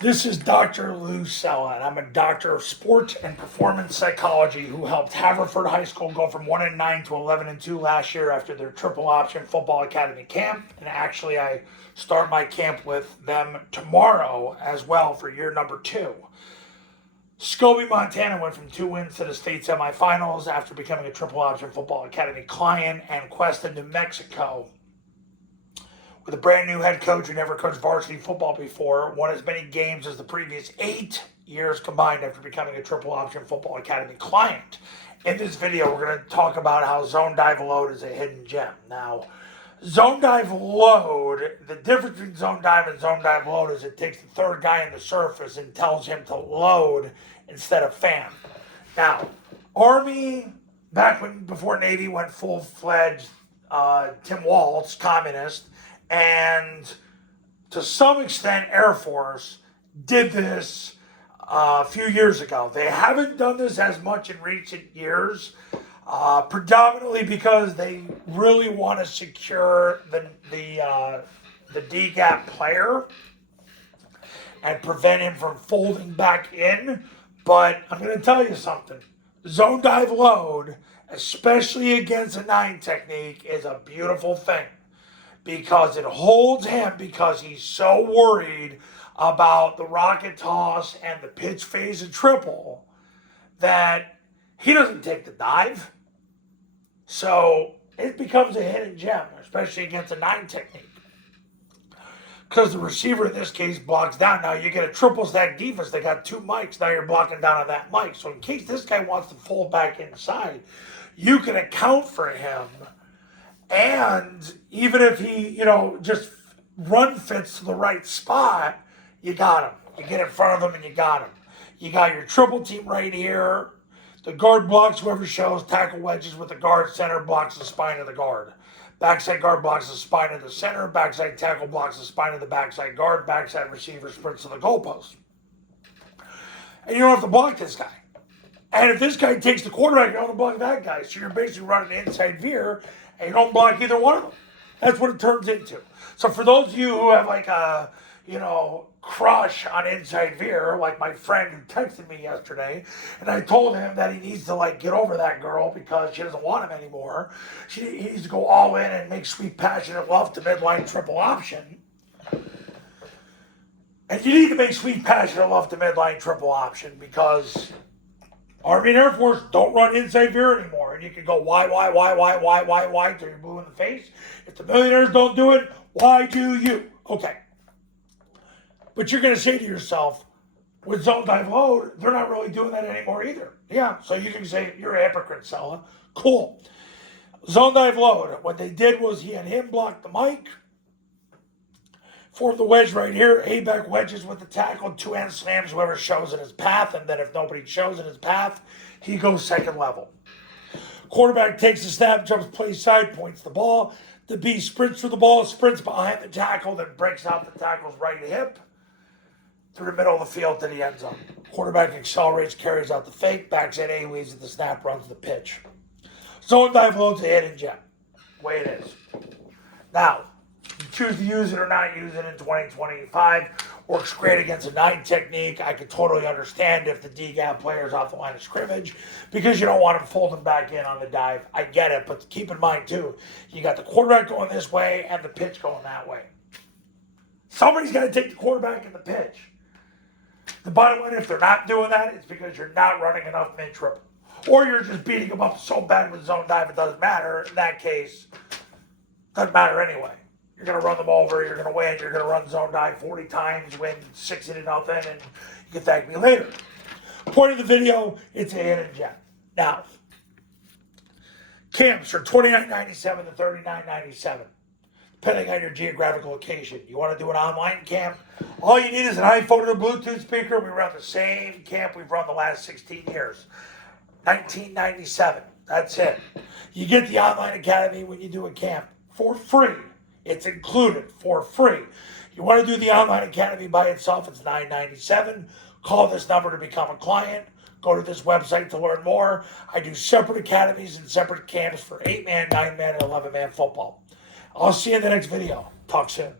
This is Dr. Lou Sella, and I'm a doctor of sport and performance psychology who helped Haverford High School go from 1-9 to 11-2 last year after their triple option football academy camp. And actually, I start my camp with them tomorrow as well for year number 2. Scobie, Montana went from 2 wins to the state semifinals after becoming a triple option football academy client, and Cuesta, New Mexico, with a brand new head coach who never coached varsity football before, won as many games as the previous 8 years combined after becoming a triple option football academy client. In this video, we're going to talk about how zone dive load is a hidden gem. Now, zone dive load, the difference between zone dive and zone dive load is it takes the third guy in the surface and tells him to load instead of fan. Now, Army, before Navy went full-fledged Tim Walz, communist, and to some extent Air Force did this a few years ago. They haven't done this as much in recent years, predominantly because they really want to secure the D-gap player and prevent him from folding back in. But I'm going to tell you something. Zone dive load, especially against a 9 technique, is a beautiful thing, because it holds him because he's so worried about the rocket toss and the pitch phase and triple that he doesn't take the dive. So it becomes a hidden gem, especially against a 9 technique, because the receiver in this case blocks down. Now you get a triple stack defense. They got 2 mics. Now you're blocking down on that mic. So in case this guy wants to fold back inside, you can account for him. And even if he, just run fits to the right spot, you got him. You get in front of him and you got him. You got your triple team right here. The guard blocks whoever shows. Tackle wedges with the guard. Center blocks the spine of the guard. Backside guard blocks the spine of the center. Backside tackle blocks the spine of the backside guard. Backside receiver sprints to the goalpost. And you don't have to block this guy. And if this guy takes the quarterback, you don't have to block that guy. So you're basically running an inside veer, and you don't block either one of them. That's what it turns into. So for those of you who have like a, crush on inside veer, like my friend who texted me yesterday, and I told him that he needs to get over that girl because she doesn't want him anymore. He needs to go all in and make sweet, passionate love to midline triple option. And you need to make sweet, passionate love to midline triple option because Army and Air Force don't run inside veer anymore. And you can go, why, till you're blue in the face. If the millionaires don't do it, why do you? Okay. But you're going to say to yourself, with zone dive load, they're not really doing that anymore either. Yeah, so you can say, you're a hypocrite, Sella. Cool. Zone dive load, what they did was he had him block the mic, form the wedge right here, A-back wedges with the tackle, 2-hand slams whoever shows in his path, and then if nobody shows in his path, he goes second level. Quarterback takes the snap, jumps play side, points the ball. The B sprints through the ball, sprints behind the tackle, then breaks out the tackle's right hip through the middle of the field to the end zone. Quarterback accelerates, carries out the fake, backs in A, leaves at the snap, runs the pitch. Zone dive load's a hidden gem. Way it is. Now, you choose to use it or not use it in 2025. Works great against a 9 technique. I could totally understand if the D-gap player is off the line of scrimmage because you don't want him folding back in on the dive. I get it, but keep in mind too, you got the quarterback going this way and the pitch going that way. Somebody's got to take the quarterback and the pitch. The bottom line, if they're not doing that, it's because you're not running enough mid-triple. Or you're just beating them up so bad with zone dive it doesn't matter. In that case, it doesn't matter anyway. You're going to run them over, you're going to win, you're going to run zone dive 40 times, win 60-0, and you can thank me later. Point of the video, it's a hidden gem. Now, camps are $29.97 to $39.97, depending on your geographical location. You want to do an online camp, all you need is an iPhone and a Bluetooth speaker. We run the same camp we've run the last 16 years. $19.97, that's it. You get the online academy when you do a camp for free. It's included for free. You want to do the online academy by itself, it's $9.97. Call this number to become a client. Go to this website to learn more. I do separate academies and separate camps for 8-man, 9-man, and 11-man football. I'll see you in the next video. Talk soon.